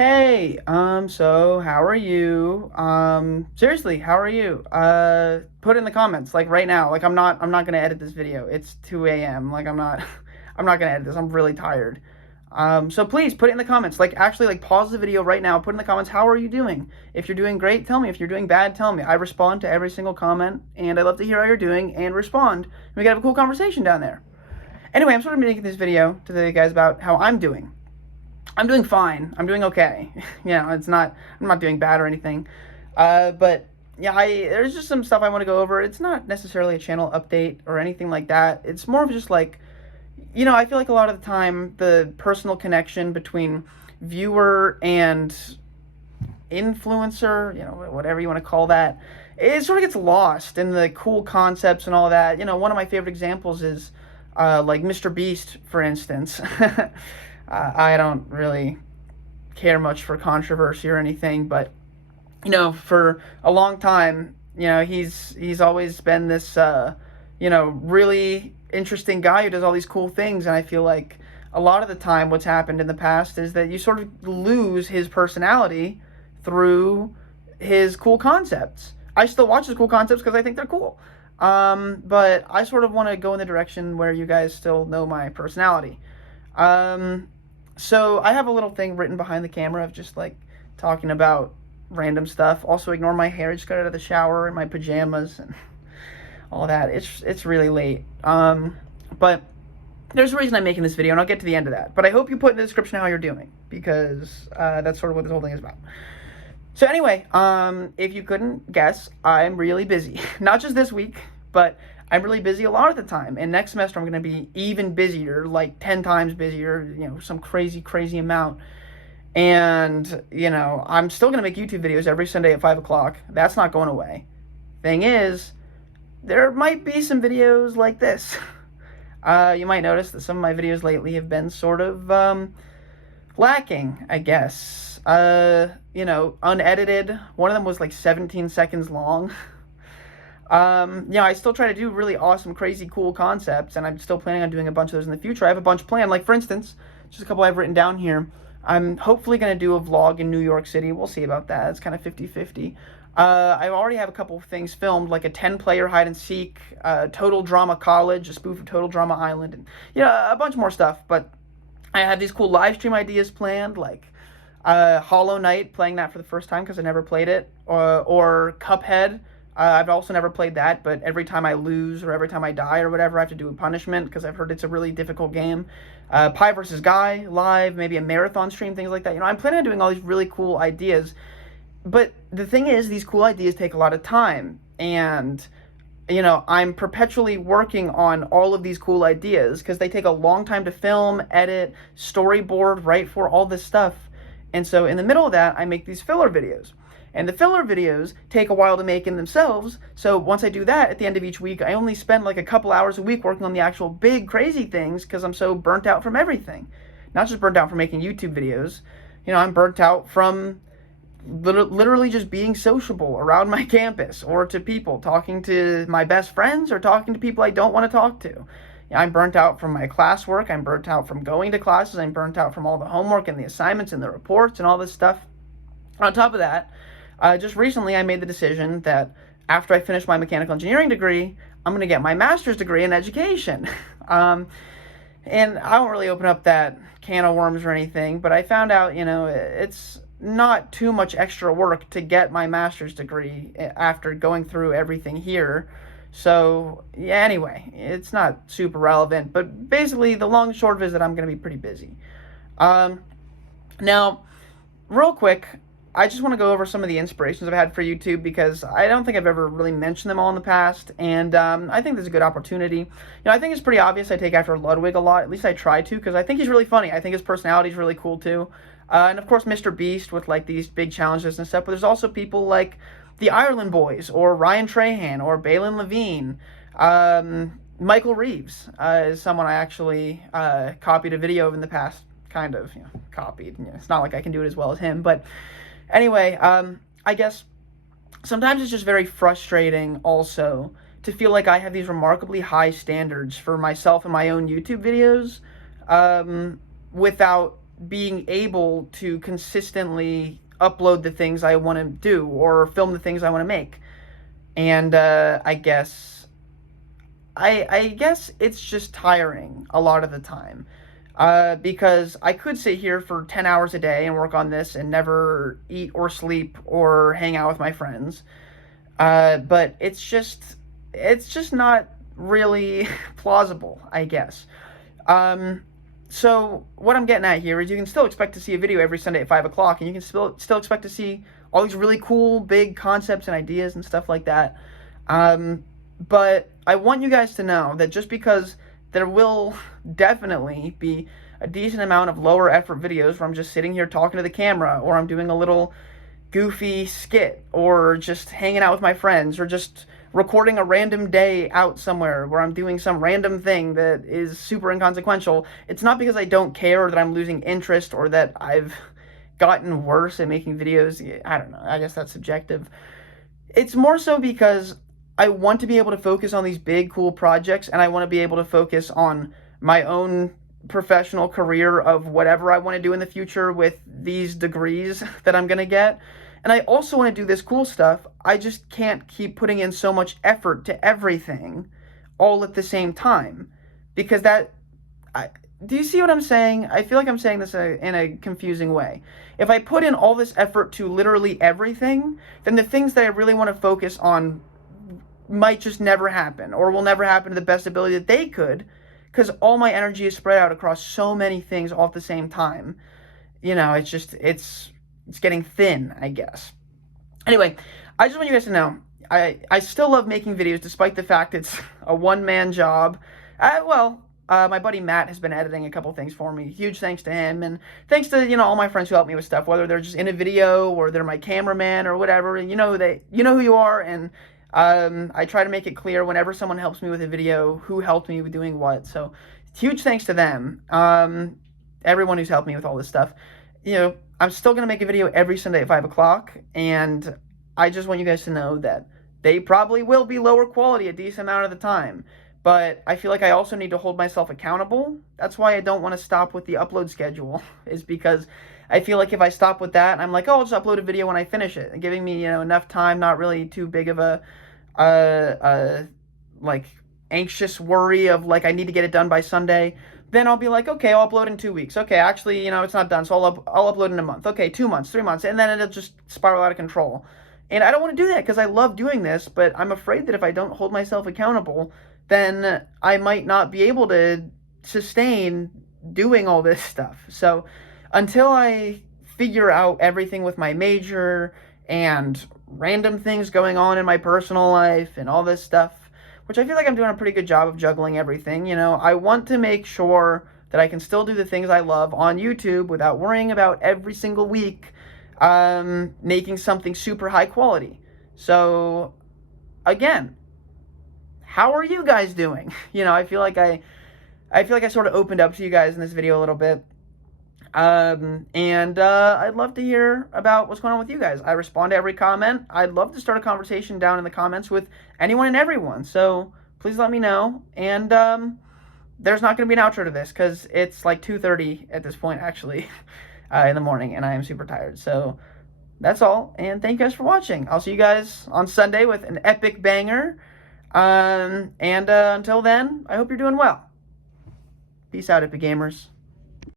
Hey, so how are you? Seriously, how are you? Put in the comments, like right now. Like I'm not gonna edit this video. It's 2 a.m. Like I'm not gonna edit this. I'm really tired. So please put it in the comments. Like actually, like pause the video right now. Put in the comments, how are you doing? If you're doing great, tell me. If you're doing bad, tell me. I respond to every single comment, and I love to hear how you're doing and respond. We can have a cool conversation down there. Anyway, I'm sort of making this video to tell you guys about how I'm doing. I'm doing fine. I'm doing okay. It's not. I'm not doing bad or anything. But yeah, there's just some stuff I want to go over. It's not necessarily a channel update or anything like that. It's more of just like, I feel like a lot of the time the personal connection between viewer and influencer, whatever you want to call that, it sort of gets lost in the cool concepts and all that. One of my favorite examples is like Mr. Beast, for instance. I don't really care much for controversy or anything, but for a long time, he's always been this really interesting guy who does all these cool things, and I feel like a lot of the time what's happened in the past is that you sort of lose his personality through his cool concepts. I still watch his cool concepts because I think they're cool. But I sort of want to go in the direction where you guys still know my personality. So I have a little thing written behind the camera of just like talking about random stuff. Also ignore my hair. I just got out of the shower in my pajamas and all that. It's really late. But there's a reason I'm making this video, and I'll get to the end of that. But I hope you put in the description how you're doing, because that's sort of what this whole thing is about. So anyway, if you couldn't guess, I'm really busy. Not just this week, but I'm really busy a lot of the time. And next semester I'm going to be even busier, like 10 times busier, some crazy, crazy amount. And, I'm still going to make YouTube videos every Sunday at 5 o'clock. That's not going away. Thing is, there might be some videos like this. You might notice that some of my videos lately have been sort of lacking, I guess. Unedited. One of them was like 17 seconds long. I still try to do really awesome, crazy, cool concepts, and I'm still planning on doing a bunch of those in the future. I have a bunch planned. Like, for instance, just a couple I've written down here. I'm hopefully going to do a vlog in New York City. We'll see about that. It's kind of 50-50. I already have a couple of things filmed, like a 10-player hide-and-seek, Total Drama College, a spoof of Total Drama Island, and, a bunch more stuff. But I have these cool live stream ideas planned, like Hollow Knight, playing that for the first time because I never played it, or Cuphead. I've also never played that, but every time I lose or every time I die or whatever, I have to do a punishment because I've heard it's a really difficult game. Pie vs. Guy, live, maybe a marathon stream, things like that. I'm planning on doing all these really cool ideas. But the thing is, these cool ideas take a lot of time. And, I'm perpetually working on all of these cool ideas because they take a long time to film, edit, storyboard, write for, all this stuff. And so in the middle of that, I make these filler videos. And the filler videos take a while to make in themselves, so once I do that, at the end of each week, I only spend like a couple hours a week working on the actual big, crazy things, because I'm so burnt out from everything. Not just burnt out from making YouTube videos, I'm burnt out from literally just being sociable around my campus, or to people, talking to my best friends, or talking to people I don't want to talk to. I'm burnt out from my classwork, I'm burnt out from going to classes, I'm burnt out from all the homework and the assignments and the reports and all this stuff. On top of that, just recently I made the decision that after I finish my mechanical engineering degree, I'm going to get my master's degree in education. And I won't really open up that can of worms or anything, but I found out, it's not too much extra work to get my master's degree after going through everything here. So, yeah, anyway, it's not super relevant, but basically the long and short of it is that I'm going to be pretty busy. Now, real quick, I just want to go over some of the inspirations I've had for YouTube, because I don't think I've ever really mentioned them all in the past, and I think there's a good opportunity. I think it's pretty obvious I take after Ludwig a lot, at least I try to, because I think he's really funny. I think his personality is really cool too. And of course Mr. Beast with like these big challenges and stuff, but there's also people like the Ireland Boys, or Ryan Trahan, or Balin Levine. Michael Reeves is someone I actually copied a video of in the past, kind of, copied. It's not like I can do it as well as him, but anyway, I guess sometimes it's just very frustrating also to feel like I have these remarkably high standards for myself and my own YouTube videos, without being able to consistently upload the things I want to do or film the things I want to make. And I guess it's just tiring a lot of the time. Because I could sit here for 10 hours a day and work on this and never eat or sleep or hang out with my friends. But it's just not really plausible, I guess. So what I'm getting at here is you can still expect to see a video every Sunday at 5 o'clock, and you can still expect to see all these really cool, big concepts and ideas and stuff like that. But I want you guys to know that just because there will definitely be a decent amount of lower effort videos where I'm just sitting here talking to the camera, or I'm doing a little goofy skit, or just hanging out with my friends, or just recording a random day out somewhere where I'm doing some random thing that is super inconsequential. It's not because I don't care or that I'm losing interest or that I've gotten worse at making videos. I don't know. I guess that's subjective. It's more so because I want to be able to focus on these big, cool projects, and I want to be able to focus on my own professional career of whatever I want to do in the future with these degrees that I'm going to get. And I also want to do this cool stuff. I just can't keep putting in so much effort to everything all at the same time. Because do you see what I'm saying? I feel like I'm saying this in a confusing way. If I put in all this effort to literally everything, then the things that I really want to focus on might just never happen, or will never happen to the best ability that they could, because all my energy is spread out across so many things all at the same time. You know, it's getting thin, I guess. Anyway, I just want you guys to know, I still love making videos despite the fact it's a one-man job. My buddy Matt has been editing a couple things for me. Huge thanks to him, and thanks to, all my friends who help me with stuff, whether they're just in a video or they're my cameraman or whatever. You know who you are, and I try to make it clear whenever someone helps me with a video who helped me with doing what. So huge thanks to them. Everyone who's helped me with all this stuff. I'm still going to make a video every Sunday at 5 o'clock, and I just want you guys to know that they probably will be lower quality a decent amount of the time. But I feel like I also need to hold myself accountable. That's why I don't want to stop with the upload schedule, is because I feel like if I stop with that, I'm like, oh, I'll just upload a video when I finish it, and giving me, enough time, not really too big of a, anxious worry of, I need to get it done by Sunday. Then I'll be like, okay, I'll upload in 2 weeks. Okay, actually, it's not done, so I'll upload in a month. Okay, 2 months, 3 months, and then it'll just spiral out of control. And I don't want to do that because I love doing this, but I'm afraid that if I don't hold myself accountable, then I might not be able to sustain doing all this stuff. So until I figure out everything with my major and random things going on in my personal life and all this stuff, which I feel like I'm doing a pretty good job of juggling everything, I want to make sure that I can still do the things I love on YouTube without worrying about every single week making something super high quality. So again, how are you guys doing? I feel like I sort of opened up to you guys in this video a little bit. I'd love to hear about what's going on with you guys. I respond to every comment. I'd love to start a conversation down in the comments with anyone and everyone. So please let me know. And there's not going to be an outro to this because it's like 2:30 at this point, actually, in the morning, and I am super tired. So that's all. And thank you guys for watching. I'll see you guys on Sunday with an epic banger. Until then, I hope you're doing well. Peace out, Epic Gamers.